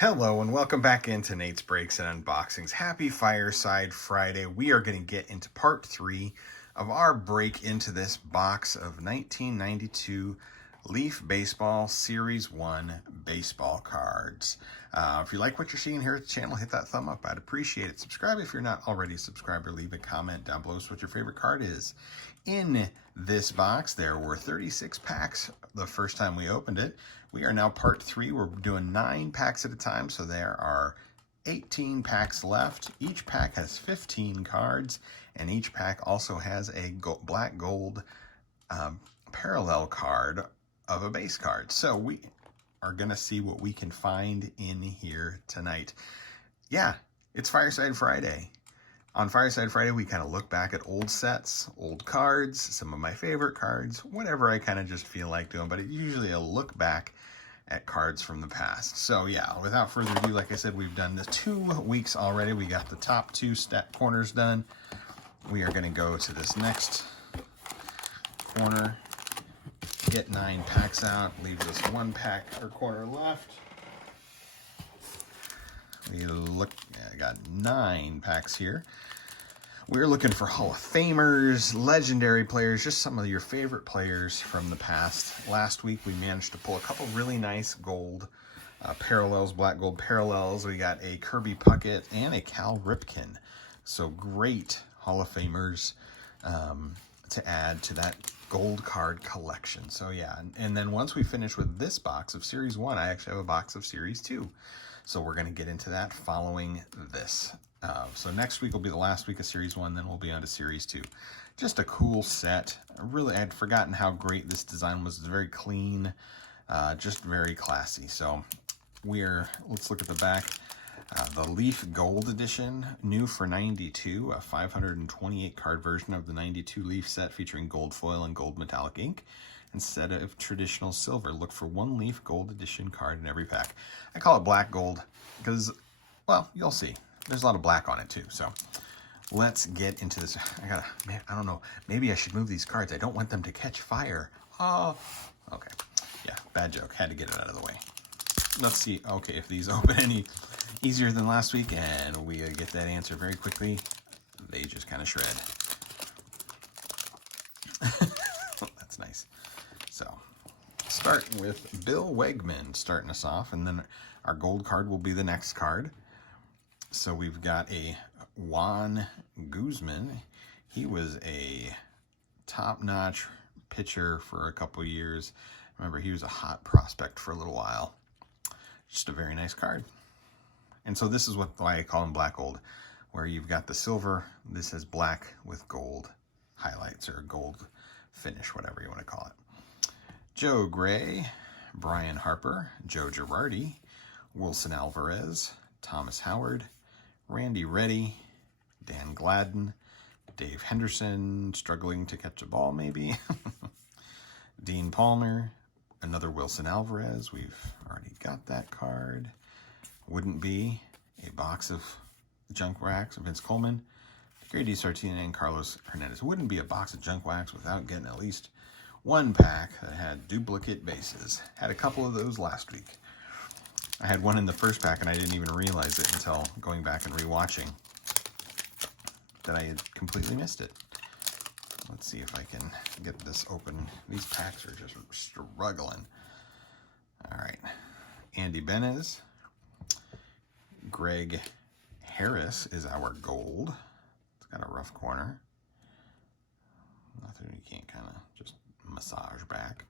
Hello and welcome back into Nate's Breaks and Unboxings. Happy Fireside Friday. We are going to get into part 3 of our break into this box of 1992 Leaf Baseball Series 1 baseball cards. If you like what you're seeing here at the channel, hit that thumb up. I'd appreciate it. Subscribe if you're not already a subscriber. Leave a comment down below what your favorite card is. In this box, there were 36 packs the first time we opened it. We are now part 3. We're doing 9 packs at a time, so there are 18 packs left. Each pack has 15 cards, and each pack also has a black gold parallel card of a base card. So we are going to see what we can find in here tonight. Yeah, it's Fireside Friday. On Fireside Friday, we kind of look back at old sets, old cards, some of my favorite cards, whatever I kind of just feel like doing, but it's usually a look back at cards from the past. So yeah, without further ado, like I said, we've done this 2 weeks already. We got the top 2 corners done. We are going to go to this corner, get 9 packs out, leave us 1 pack or corner left. We got 9 packs here. We're looking for Hall of Famers, legendary players, just some of your favorite players from the past. Last week we managed to pull a couple really nice gold parallels, black gold parallels. We got a Kirby Puckett and a Cal Ripken. So great Hall of Famers to add to that gold card collection. So yeah, and then once we finish with this box of Series 1, I actually have a box of Series 2. So we're going to get into that following this. So next week will be the last week of Series 1, then we'll be on to Series 2. Just a cool set. Really, I'd forgotten how great this design was. It's very clean, just very classy. So let's look at the back. The Leaf Gold Edition, new for 92, a 528 card version of the 92 Leaf set featuring gold foil and gold metallic ink. Instead of traditional silver, look for 1 Leaf Gold Edition card in every pack. I call it black gold because, well, you'll see. There's a lot of black on it too. So let's get into this. I don't know. Maybe I should move these cards. I don't want them to catch fire. Oh, okay. Yeah, bad joke. Had to get it out of the way. Let's see. Okay, if these open any easier than last week, and we get that answer very quickly, they just kind of shred. That's nice. So start with Bill Wegman starting us off, and then our gold card will be the next card. So we've got a Juan Guzman. He was a top-notch pitcher for a couple years. Remember, he was a hot prospect for a little while. Just a very nice card. And so this is why I call him black gold, where you've got the silver. This is black with gold highlights or gold finish, whatever you want to call it. Joe Gray, Brian Harper, Joe Girardi, Wilson Alvarez, Thomas Howard, Randy Reddy, Dan Gladden, Dave Henderson, struggling to catch a ball maybe, Dean Palmer, another Wilson Alvarez. We've already got that card. Wouldn't be a box of junk wax of Vince Coleman, Grady Sartina, and Carlos Hernandez. Wouldn't be a box of junk wax without getting at least 1 pack that had duplicate bases. Had a couple of those last week. I had one in the first pack, and I didn't even realize it until going back and rewatching that I had completely missed it. Let's see if I can get this open. These packs are just struggling. All right. Andy Benez. Greg Harris is our gold. It's got a rough corner. Nothing you can't kind of just massage back.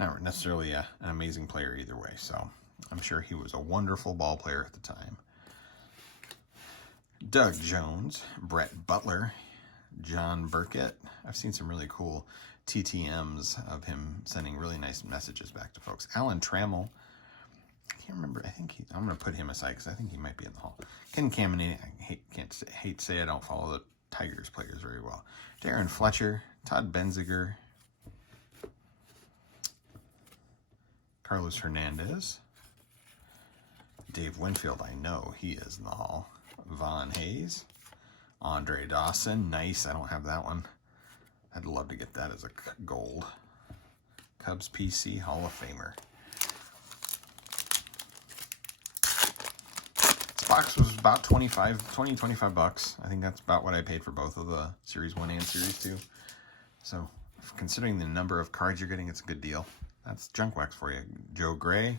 Not necessarily an amazing player either way, so I'm sure he was a wonderful ball player at the time. Doug Jones, Brett Butler, John Burkett. I've seen some really cool TTMs of him sending really nice messages back to folks. Alan Trammell. I can't remember. I'm going to put him aside because I think he might be in the hall. Ken Caminiti. I hate to say I don't follow the Tigers players very well. Darren Fletcher, Todd Benziger, Carlos Hernandez, Dave Winfield. I know he is in the hall. Von Hayes, Andre Dawson. Nice. I don't have that one. I'd love to get that as a gold. Cubs PC Hall of Famer. box was about 25 bucks. I think that's about what I paid for both of the Series 1 and Series 2. So, considering the number of cards you're getting, it's a good deal. That's junk wax for you. Joe Gray,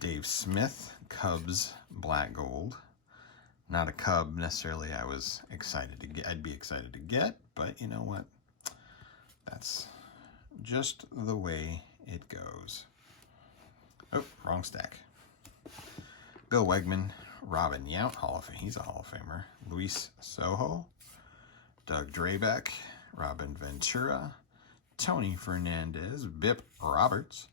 Dave Smith, Cubs, Black Gold. Not a Cub necessarily I was excited to get. I'd be excited to get, but you know what? That's just the way it goes. Oh, wrong stack. Bill Wegman, Robin Yount, Hall of Fame. He's a Hall of Famer. Luis Sojo, Doug Drabeck, Robin Ventura, Tony Fernandez, Bip Roberts,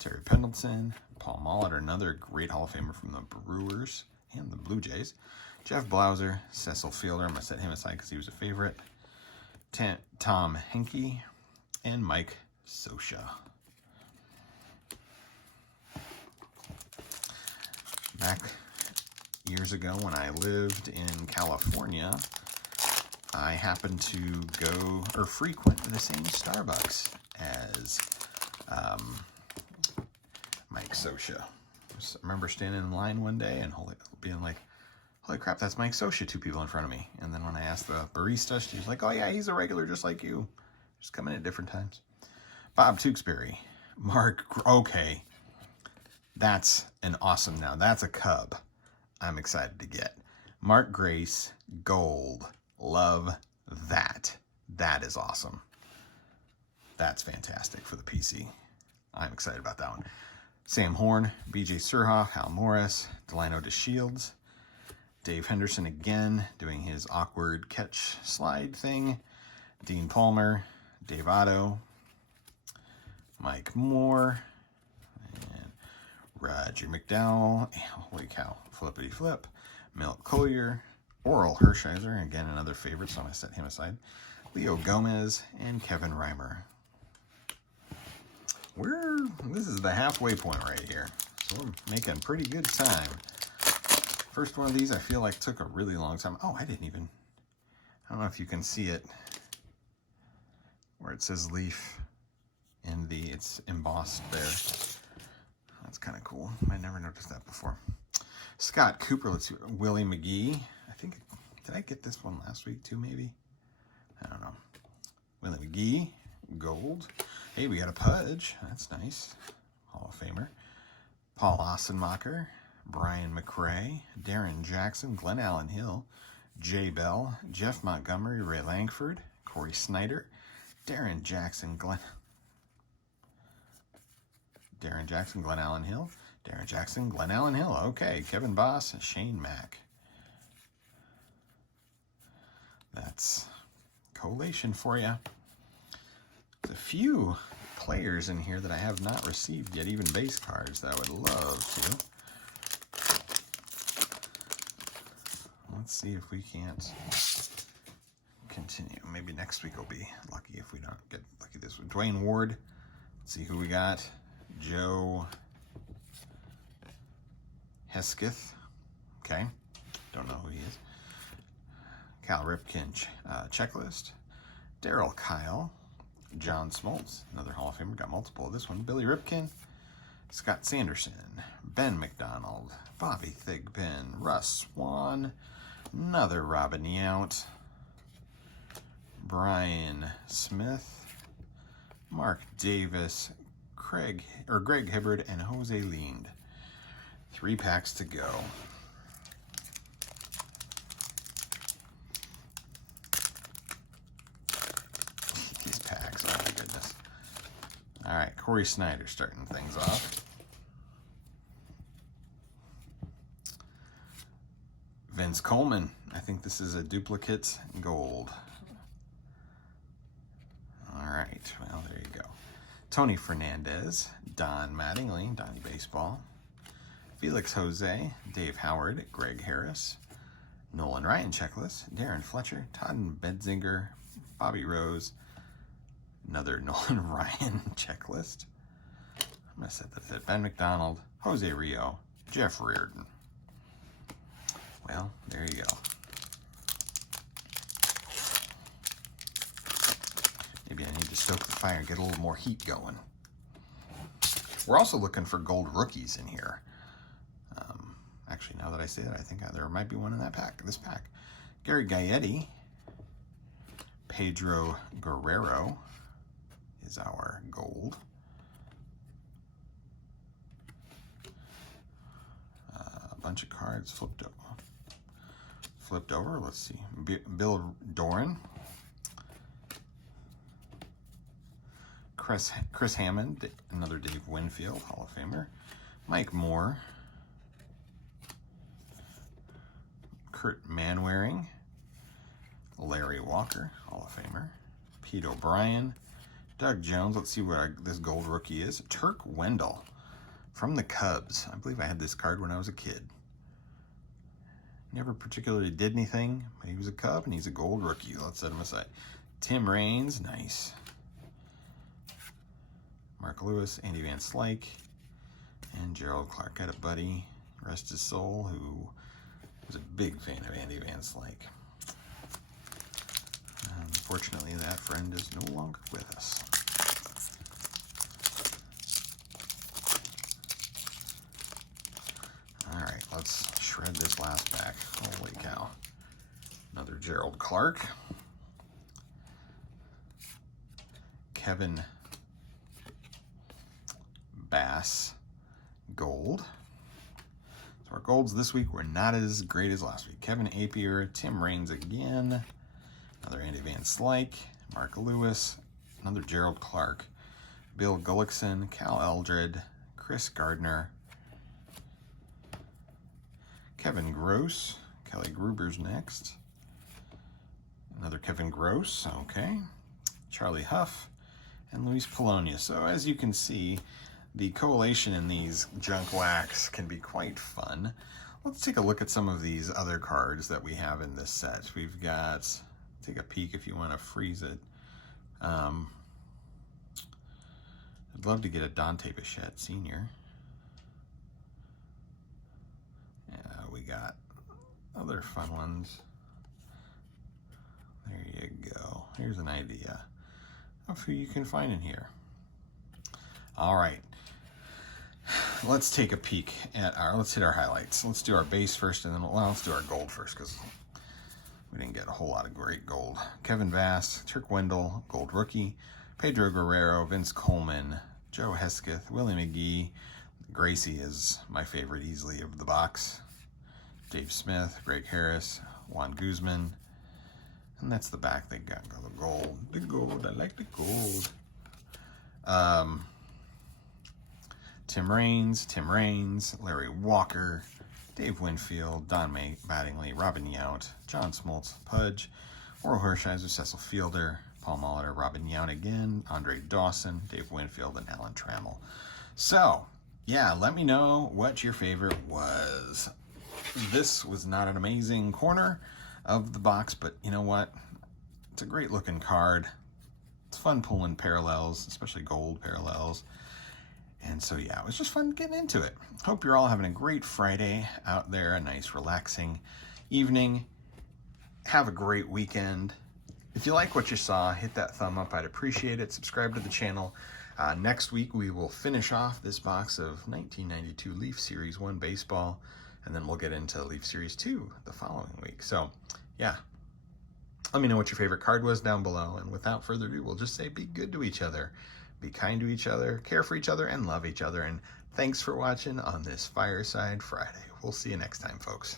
Terry Pendleton, Paul Molitor, another great Hall of Famer from the Brewers and the Blue Jays. Jeff Blauser, Cecil Fielder, I'm going to set him aside because he was a favorite. Tom Henke, and Mike Scioscia. Back years ago when I lived in California, I happened to go or frequent the same Starbucks as Mike Scioscia. I remember standing in line one day and being like, holy crap, that's Mike Scioscia, 2 people in front of me. And then when I asked the barista, she's like, oh yeah, he's a regular just like you. Just coming at different times. Bob Tewksbury. Okay. That's an awesome, now that's a Cub I'm excited to get. Mark Grace, Gold. Love that. That is awesome. That's fantastic for the PC. I'm excited about that one. Sam Horn, BJ Surhoff, Hal Morris, Delino DeShields, Dave Henderson again, doing his awkward catch slide thing, Dean Palmer, Dave Otto, Mike Moore, and Roger McDowell, holy cow, Flippity Flip, Milt Collier, Oral Hershiser, again another favorite, so I'm going to set him aside, Leo Gomez, and Kevin Reimer. This is the halfway point right here, so we're making pretty good time. First one of these I feel like took a really long time. Oh, I don't know if you can see it, where it says Leaf in it's embossed there. That's kind of cool. I never noticed that before. Scott Cooper, let's see, Willie McGee. Did I get this one last week too, maybe? I don't know. Willie McGee, Gold. Hey, we got a Pudge. That's nice. Hall of Famer. Paul Ossenmacher, Brian McRae, Darren Jackson, Glenn Allen Hill, Jay Bell, Jeff Montgomery, Ray Langford, Corey Snyder, Darren Jackson, Glenn Allen Hill, Darren Jackson, Glenn Allen Hill. Okay, Kevin Boss, and Shane Mack. That's collation for you. There's a few players in here that I have not received yet, even base cards that I would love to. Let's see if we can't continue. Maybe next week will be lucky if we don't get lucky this week. Dwayne Ward. Let's see who we got. Joe Hesketh. Okay. Don't know who he is. Cal Ripken checklist. Daryl Kyle. John Smoltz, another Hall of Famer, got multiple of this one. Billy Ripken, Scott Sanderson, Ben McDonald, Bobby Thigpen, Russ Swan, another Robin Yount, Brian Smith, Mark Davis, Greg Hibbard, and Jose Lind. 3 packs to go. All right, Corey Snyder starting things off. Vince Coleman. I think this is a duplicate Gold. All right, well, there you go. Tony Fernandez, Don Mattingly, Donnie Baseball, Felix Jose, Dave Howard, Greg Harris, Nolan Ryan checklist, Darren Fletcher, Todd Benzinger, Bobby Rose, another Nolan Ryan checklist. I'm going to set that at Ben McDonald, Jose Rio, Jeff Reardon. Well, there you go. Maybe I need to stoke the fire and get a little more heat going. We're also looking for Gold rookies in here. Actually, now Now that I say that, I think there might be one in that pack. This pack. Gary Gaetti. Pedro Guerrero is our gold. A bunch of cards flipped over. Let's see. Bill Doran. Chris Hammond, another Dave Winfield, Hall of Famer. Mike Moore. Kurt Manwaring. Larry Walker, Hall of Famer. Pete O'Brien. Doug Jones. Let's see what this gold rookie is. Turk Wendell from the Cubs. I believe I had this card when I was a kid. Never particularly did anything, but he was a Cub and he's a gold rookie. Let's set him aside. Tim Raines, nice. Mark Lewis, Andy Van Slyke, and Gerald Clark. Had a buddy, rest his soul, who was a big fan of Andy Van Slyke. Unfortunately, that friend is no longer with us. All right, let's shred this last pack. Holy cow. Another Gerald Clark. Kevin Bass gold. So our golds this week were not as great as last week. Kevin Apier, Tim Raines again, another Andy Van Slyke, Mark Lewis, another Gerald Clark, Bill Gullickson, Cal Eldred, Chris Gardner, Kevin Gross, Kelly Gruber's next, another Kevin Gross, okay, Charlie Huff, and Luis Polonia. So as you can see, the collation in these junk wax can be quite fun. Let's take a look at some of these other cards that we have in this set. We've got, take a peek if you want to freeze it. I'd love to get a Dante Bichette Sr. Yeah, we got other fun ones. There you go. Here's an idea of who you can find in here. All right. Let's take a peek at let's hit our highlights. Let's do our base first, and then, well, let's do our gold first, because we didn't get a whole lot of great gold. Kevin Bass, Turk Wendell, gold rookie. Pedro Guerrero, Vince Coleman, Joe Hesketh, Willie McGee. Gracie is my favorite easily of the box. Dave Smith, Greg Harris, Juan Guzman. And that's the back. They got the gold. The gold, I like the gold. Tim Raines, Larry Walker, Dave Winfield, Don Mattingly, Robin Yount, John Smoltz, Pudge, Oral Hershiser, Cecil Fielder, Paul Molitor, Robin Yount again, Andre Dawson, Dave Winfield, and Alan Trammell. So, yeah, let me know what your favorite was. This was not an amazing corner of the box, but you know what? It's a great looking card. It's fun pulling parallels, especially gold parallels. And so, yeah, it was just fun getting into it. Hope you're all having a great Friday out there, a nice relaxing evening. Have a great weekend. If you like what you saw, hit that thumb up. I'd appreciate it. Subscribe to the channel. Next week, we will finish off this box of 1992 Leaf Series 1 baseball, and then we'll get into Leaf Series 2 the following week. So, yeah, let me know what your favorite card was down below. And without further ado, we'll just say be good to each other. Be kind to each other, care for each other, and love each other. And thanks for watching on this Fireside Friday. We'll see you next time, folks.